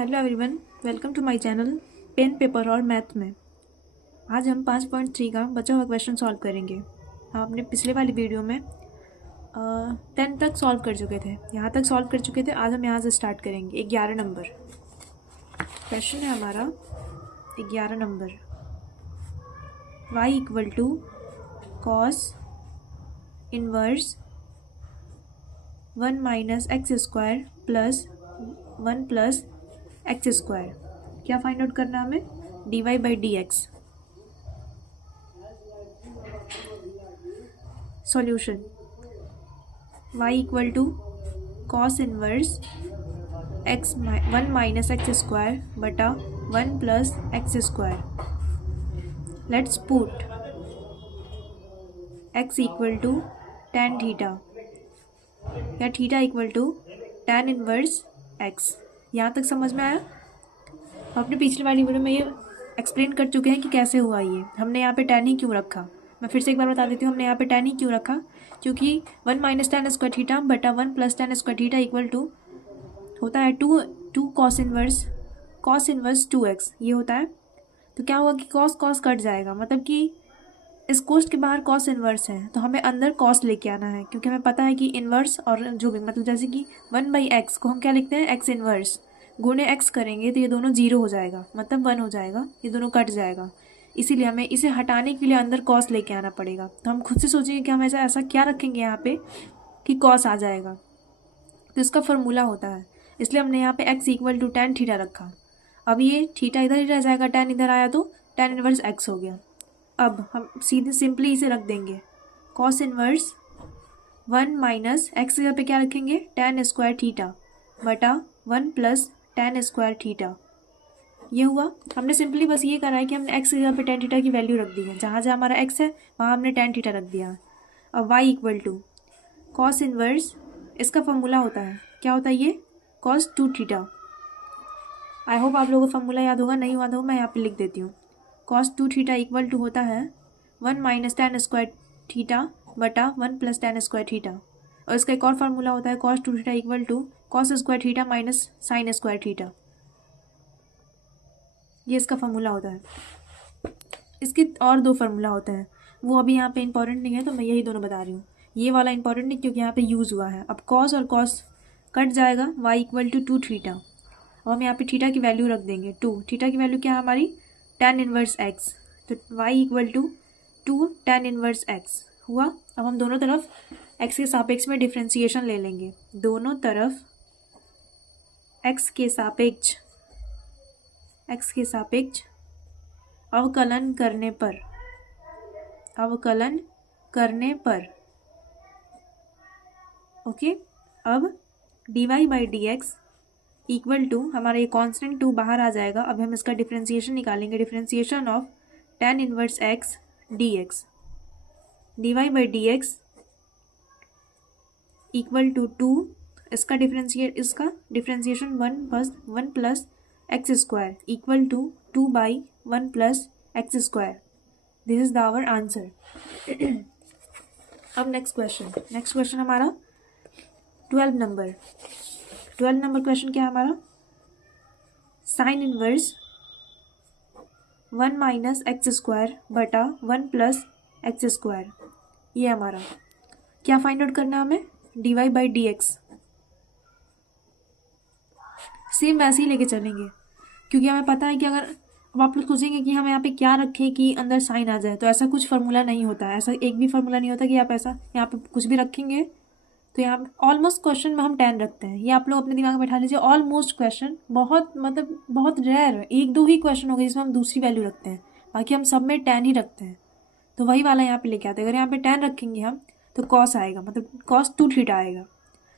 Hello everyone, welcome to my channel pen paper और math में। आज हम 5.3 का बचा हुआ क्वेश्चन सॉल्व करेंगे। हम अपने पिछले वाली वीडियो में 10 तक सॉल्व कर चुके थे, यहाँ तक सॉल्व कर चुके थे। आज हम यहाँ से स्टार्ट करेंगे 11 नंबर क्वेश्चन है हमारा। 11 number, y equal to cos inverse 1 minus x square plus 1 plus x square. क्या फाइंड आउट करना है हमें? D Y by D X. Solution, y equal to cos inverse X 1 minus x square बटा 1 plus x square. Let's put x equal to tan theta या theta equal to tan inverse x। यहाँ तक समझ में आया? अपने पिछली वाली वीडियो में ये एक्सप्लेन कर चुके हैं कि कैसे हुआ ये। हमने यहाँ पे tan ही क्यों रखा। मैं फिर से एक बार बता देती हूँ, हमने यहाँ पे tan ही क्यों रखा, क्योंकि 1 माइनस tan स्क्वायर थीटा बटा 1 plus tan square theta equal to होता है टू कॉस इनवर्स 2x ये होता है। तो क्या होगा कि कॉस कट जाएगा, मतलब कि इस कोस्ट के बाहर कॉस इनवर्स है तो हमें अंदर कॉस लेके आना है, क्योंकि हमें पता है कि इनवर्स और जो भी मतलब जैसे कि 1/x को हम क्या लिखते हैं, एक्स इनवर्स गुणे x करेंगे तो ये दोनों 0 हो जाएगा, मतलब 1 हो जाएगा, ये दोनों कट जाएगा। इसीलिए हमें इसे हटाने के लिए अंदर कॉस लेके आना पड़ेगा। तो हम खुद से सोचेंगे कि हम ऐसा क्या रखेंगे यहाँ पे कि कॉस आ जाएगा। तो इसका फॉर्मूला होता है, इसलिए हमने यहाँ पे x equal to tan theta रखा। अब ये थीटा इधर ही रह जाएगा, tan इधर आया तो tan इनवर्स x हो गया। अब हम सीधे सिंपली इसे रख देंगे, कॉस इनवर्स 1 माइनस एक्स की जगह पे क्या रखेंगे, tan स्क्वायर थीटा बटा 1 प्लस tan स्क्वायर थीटा। ये हुआ। हमने सिंपली बस ये करा है कि हमने x की जगह पे tan थीटा की वैल्यू रख दी है, जहाँ जहाँ हमारा x है वहाँ हमने tan थीटा रख दिया है। अब y equal to cos inverse, इसका फॉर्मूला होता है, क्या होता है ये, cos 2 थीटा। आई होप आप लोगों को फॉर्मूला याद होगा, नहीं याद होगा मैं यहाँ पे लिख देती हूँ। cos 2 थीटा इक्वल टू होता है 1 माइनस tan स्क्वायर थीटा बटा 1 प्लस tan स्क्वायर थीटा। और इसका एक और फार्मूला होता है cos 2 theta equal to cos square theta minus sine square theta. ये इसका फार्मूला होता है। इसके और 2 फार्मूला होते हैं, वो अभी यहाँ पे इंपॉर्टेंट नहीं है तो मैं यही दोनों बता रही हूँ। ये वाला इंपॉर्टेंट नहीं क्योंकि यहाँ पे यूज़ हुआ है। अब cos और cos कट जाएगा, y इक्वल टू 2 थीटा। अब हम यहाँ पे थीटा की वैल्यू रख देंगे 2। थीटा की वैल्यू क्या है हमारी, tan इनवर्स x। तो y equal to 2 tan inverse x हुआ। अब हम दोनों तरफ x के सापेक्ष में डिफ्रेंसिएशन ले लेंगे। दोनों तरफ x के सापेक्ष अवकलन करने पर ओके। अब dy by D x equal to हमारा ये कांस्टेंट 2 बाहर आ जाएगा। अब हम इसका डिफ्रेंसिएशन निकालेंगे, differentiation of tan inverse x dx। dy by D x equal to 2, इसका differentiation 1 plus x square equal to 2 by 1 plus x square. This is the our answer. अब नेक्स्ट क्वेश्चन हमारा 12 number question क्या है हमारा, sine inverse 1 minus x square बटा 1 plus x square. ये हमारा क्या फाइंड आउट करना है हमें, D Y by D x. Same वैसे ही लेके चलेंगे क्योंकि हमें पता है कि अगर अब आप लोग सोचेंगे कि हम यहाँ पे क्या रखें कि अंदर साइन आ जाए, तो ऐसा कुछ फार्मूला नहीं होता है। ऐसा एक भी फार्मूला नहीं होता कि आप ऐसा यहाँ पे कुछ भी रखेंगे तो यहाँ ऑलमोस्ट क्वेश्चन में हम tan रखते हैं। ये आप लोग अपने दिमाग में बैठा लीजिए, ऑलमोस्ट क्वेश्चन बहुत रेयर, 1-2 ही क्वेश्चन हो गए जिसमें हम दूसरी वैल्यू रखते हैं, बाकी हम सब में tan ही रखते हैं। तो वही वाला यहाँ पे लेके आते हैं। अगर यहाँ पे tan रखेंगे हम तो cos आएगा, मतलब cos 2 थीटा आएगा।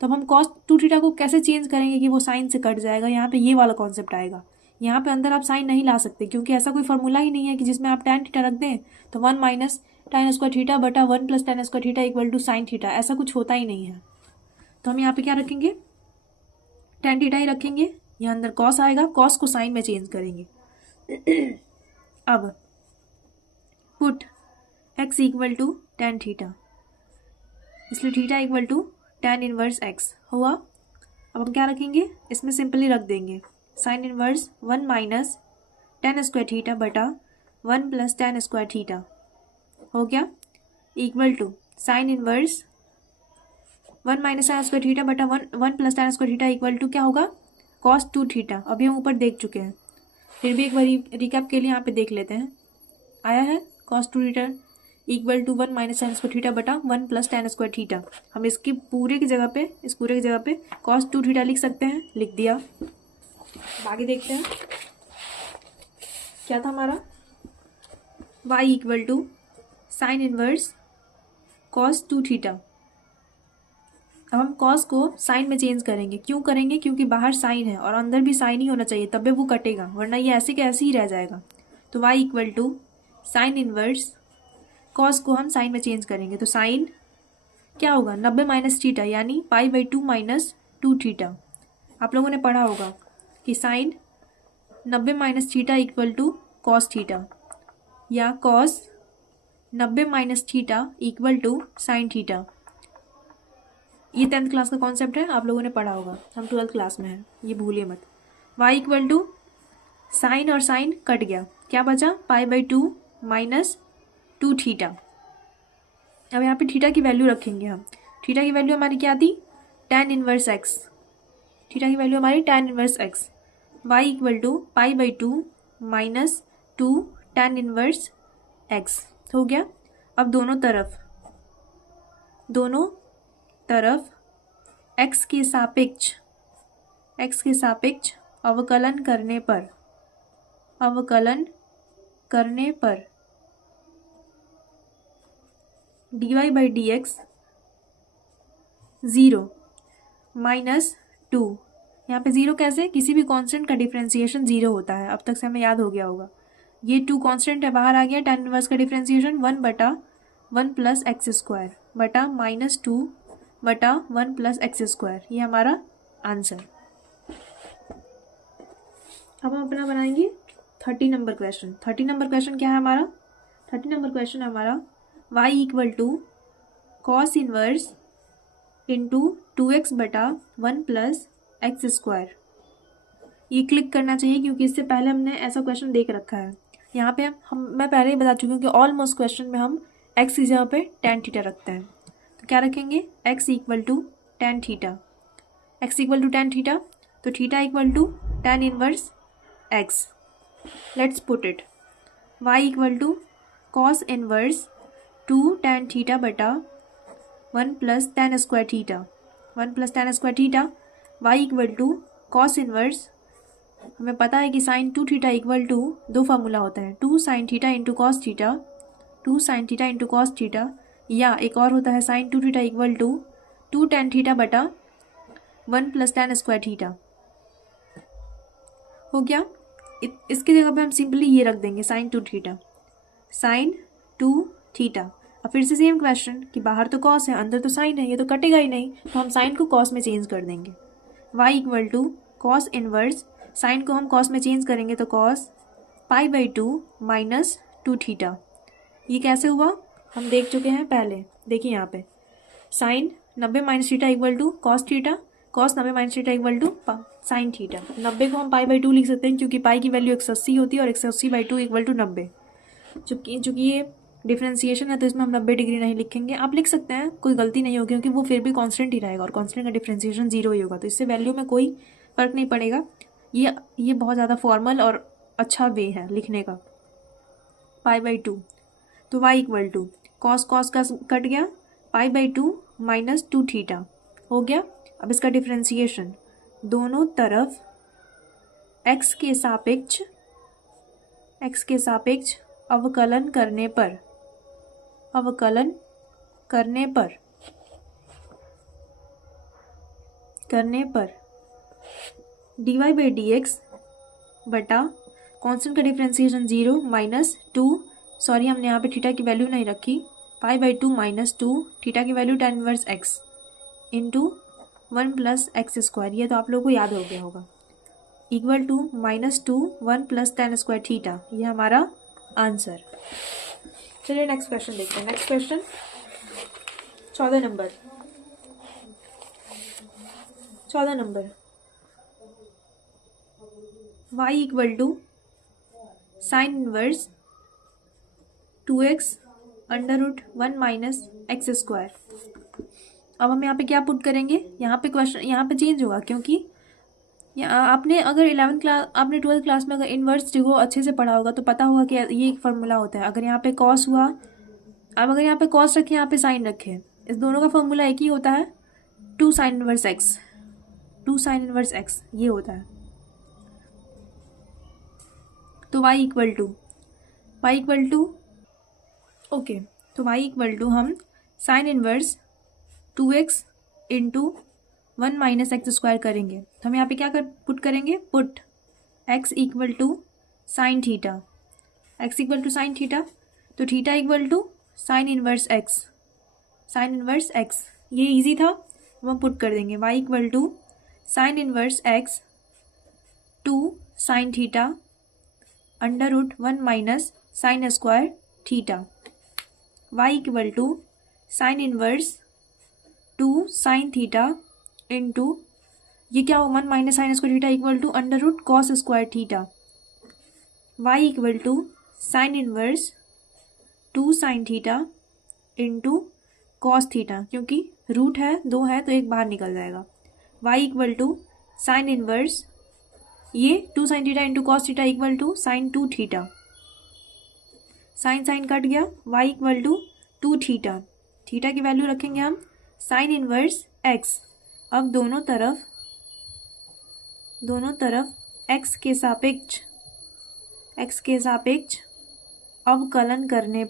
तो हम cos 2 थीटा को कैसे चेंज करेंगे कि वो साइन से कट जाएगा, यहाँ पे ये वाला कॉन्सेप्ट आएगा। यहाँ पे अंदर आप साइन नहीं ला सकते क्योंकि ऐसा कोई फार्मूला ही नहीं है कि जिसमें आप tan थीटा रख दें तो 1 माइनस tan स्क्वायर थीटा बटा 1 plus tan square theta equal to sine theta, ऐसा कुछ होता ही नहीं है। तो हम यहाँ पे क्या रखेंगे, tan थीटा ही रखेंगे। यहाँ अंदर cos आएगा, cos को साइन में चेंज करेंगे। अब put x equal to tan theta, इसलिए theta equal to tan inverse x हुआ। अब हम क्या रखेंगे, इसमें सिंपली रख देंगे sine inverse 1 minus tan square theta बटा 1 प्लस टेन स्क्वायर थीटा हो गया, equal to sine inverse 1 minus tan square theta बटा 1 plus tan square theta equal to क्या होगा, कॉस 2 थीटा। अभी हम ऊपर देख चुके हैं, फिर भी एक बार रिकैप के लिए यहाँ पे देख लेते हैं। आया है cos 2 theta equal to 1 minus tan square theta बटा 1 प्लस टेन स्क्वायर थीटा। हम इसकी पूरे की जगह पे, इस पूरे की जगह पे कॉस 2 थीटा लिख सकते हैं, लिख दिया। आगे देखते हैं क्या था हमारा, y equal to sine inverse cos 2 theta. अब हम कॉस को साइन में चेंज करेंगे। क्यों करेंगे, क्योंकि बाहर साइन है और अंदर भी साइन ही होना चाहिए, तब भी वो कटेगा, वरना ये ऐसे के ऐसे ही रह जाएगा। तो y equal to sine inverse cos को हम साइन में चेंज करेंगे, तो साइन क्या होगा 90 माइनस थीटा, यानी π/2 माइनस 2 थीटा। आप लोगों ने पढ़ा होगा कि sine 90 minus theta equal to cos theta, या cos 90 minus theta equal to sine theta. ये 10th क्लास का कॉन्सेप्ट है, आप लोगों ने पढ़ा होगा, हम 12th क्लास में हैं, ये भूलिए मत। y इक्वल टू साइन और साइन कट गया, क्या बचा π/2 माइनस 2 थीटा। अब यहाँ पे थीटा की वैल्यू रखेंगे हम। थीटा की वैल्यू हमारी क्या थी, tan इनवर्स x। थीटा की वैल्यू हमारी tan inverse x। y equal to π/2 minus 2 tan inverse x हो गया। अब दोनों तरफ x के सापेक्ष अवकलन करने पर dy/dx 0 माइनस 2। यहाँ पे 0 कैसे, किसी भी कांस्टेंट का डिफरेंशिएशन 0 होता है, अब तक से हमें याद हो गया होगा। ये 2 कांस्टेंट है, बाहर आ गया, tan इनवर्स का डिफरेंशिएशन 1 बटा 1 प्लस एक्स स्क्वायर बटा माइनस 2 बटा 1 प्लस एक्स स्क्वायर, ये हमारा आंसर। अब हम अपना बनाएंगे 30 नंबर क्वेश्चन। 30 नंबर क्वेश्चन क्या है हमारा, 30 नंबर क्वेश्चन है हमारा y equal to cos inverse into 2x बटा 1 प्लस एक्स स्क्वायर। ये क्लिक करना चाहिए क्योंकि इससे पहले हमने ऐसा क्वेश्चन देख रखा है। यहाँ पे मैं पहले ही बता चुकी हूँ कि ऑलमोस्ट क्वेश्चन में हम x की जगह पे tan थीटा रखते हैं। तो क्या रखेंगे, x equal to tan theta, x equal to tan theta, तो theta equal to tan inverse x। Let's put it, y equal to cos inverse 2 tan theta बटा 1 plus tan square theta, 1 plus tan square theta, y equal to cos inverse, हमें पता है कि sine 2 theta equal to 2 formula होता है, 2 sine theta into cos theta, 2 sine theta into cos theta, या एक और होता है sine 2 theta equal to 2 tan theta बटा 1 प्लस tan स्क्वायर थीटा। हो गया, इसकी जगह पे हम सिंपली ये रख देंगे साइन 2 थीटा, साइन 2 थीटा। अब फिर से सेम क्वेश्चन कि बाहर तो कॉस है, अंदर तो साइन है, ये तो कटेगा ही नहीं, तो हम साइन को कॉस में चेंज कर देंगे। y equal to cos inverse, sine को हम कॉस में चेंज करेंगे तो कॉस π/2 माइनस 2 थीटा। ये कैसे हुआ, हम देख चुके हैं पहले, देखिए यहाँ पे sine 90 minus theta equal to cos theta, cos 90 minus theta equal to sine theta. 90 को हम π/2 लिख सकते हैं क्योंकि पाई की वैल्यू 180 होती है और 180/2 इक्वल टू 90। चूँकि ये डिफरेंशिएशन है तो इसमें हम 90 डिग्री नहीं लिखेंगे, आप लिख सकते हैं, कोई गलती नहीं होगी क्योंकि वो फिर भी कांस्टेंट ही रहेगा और कांस्टेंट का डिफरेंशिएशन 0 ही होगा, तो इससे वैल्यू में कोई फ़र्क नहीं पड़ेगा। ये बहुत ज़्यादा फॉर्मल और अच्छा वे है लिखने का। π/2, तो y इक्वल टू कॉस का कट गया, π/2 माइनस 2 थीटा हो गया। अब इसका डिफरेंशिएशन, दोनों तरफ x के सापेक्ष अवकलन करने पर dy/dx बटा कांस्टेंट का डिफरेंशिएशन 0 माइनस 2, सॉरी हमने यहाँ पे थीटा की वैल्यू नहीं रखी, π/2 माइनस 2, थीटा की value tan inverse x into 1 plus x square, ये तो आप लोगों को याद हो गया होगा, equal to -2 1 plus tan square theta, ये हमारा आंसर। चलिए नेक्स्ट क्वेश्चन देखते हैं। Next question 14 number y equal to sine inverse 2x under root 1 minus x square. अब हम यहाँ पे क्या पुट करेंगे, यहाँ पे क्वेश्चन यहाँ पे चेंज होगा, क्योंकि आपने अगर 11th क्लास आपने 12th क्लास में अगर इन्वर्स को अच्छे से पढ़ा होगा तो पता होगा कि ये एक फार्मूला होता है। अगर यहाँ पे कॉस हुआ, अब अगर यहाँ पे कॉस रखे, यहाँ पे साइन रखे, इस दोनों का फार्मूला एक ही होता है, 2 sine inverse X, 2 sine inverse X ये होता है। तो y इक्वल टू ओके, तो y इक्वल टू हम sine inverse 2x into 1 minus x square करेंगे। तो हम यहाँ पे क्या पुट करेंगे, put x equal to sine theta, x equal to sine theta, तो theta equal to sine inverse x, sine inverse x ये इजी था, हम पुट कर देंगे y equal to sine inverse x 2 sine theta under root 1 minus sine square theta, y equal to sine inverse 2 sine theta into ये क्या हो 1 minus sine square theta equal to under root cos square theta, y equal to sine inverse 2 sine theta into cos theta, क्योंकि root है 2 है तो एक बाहर निकल जाएगा, y equal to sine inverse ये 2 sine theta into cos theta equal to sine 2 theta, sine sine cut गया, y equal to 2 theta, theta की वैल्यू रखेंगे हम साइन इनवर्स x। अब दोनों तरफ x के सापेक्ष अवकलन करने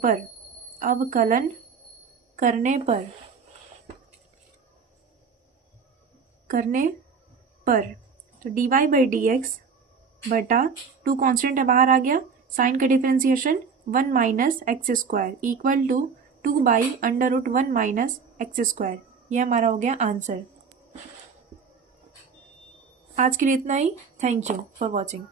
पर तो dy बाई डी एक्स बटा 2 कॉन्स्टेंट है बाहर आ गया, साइन का differentiation 1 minus x square equal to 2 by under root 1 minus x square. यह हमारा हो गया आंसर। आज के लिए इतना ही। Thank you for watching.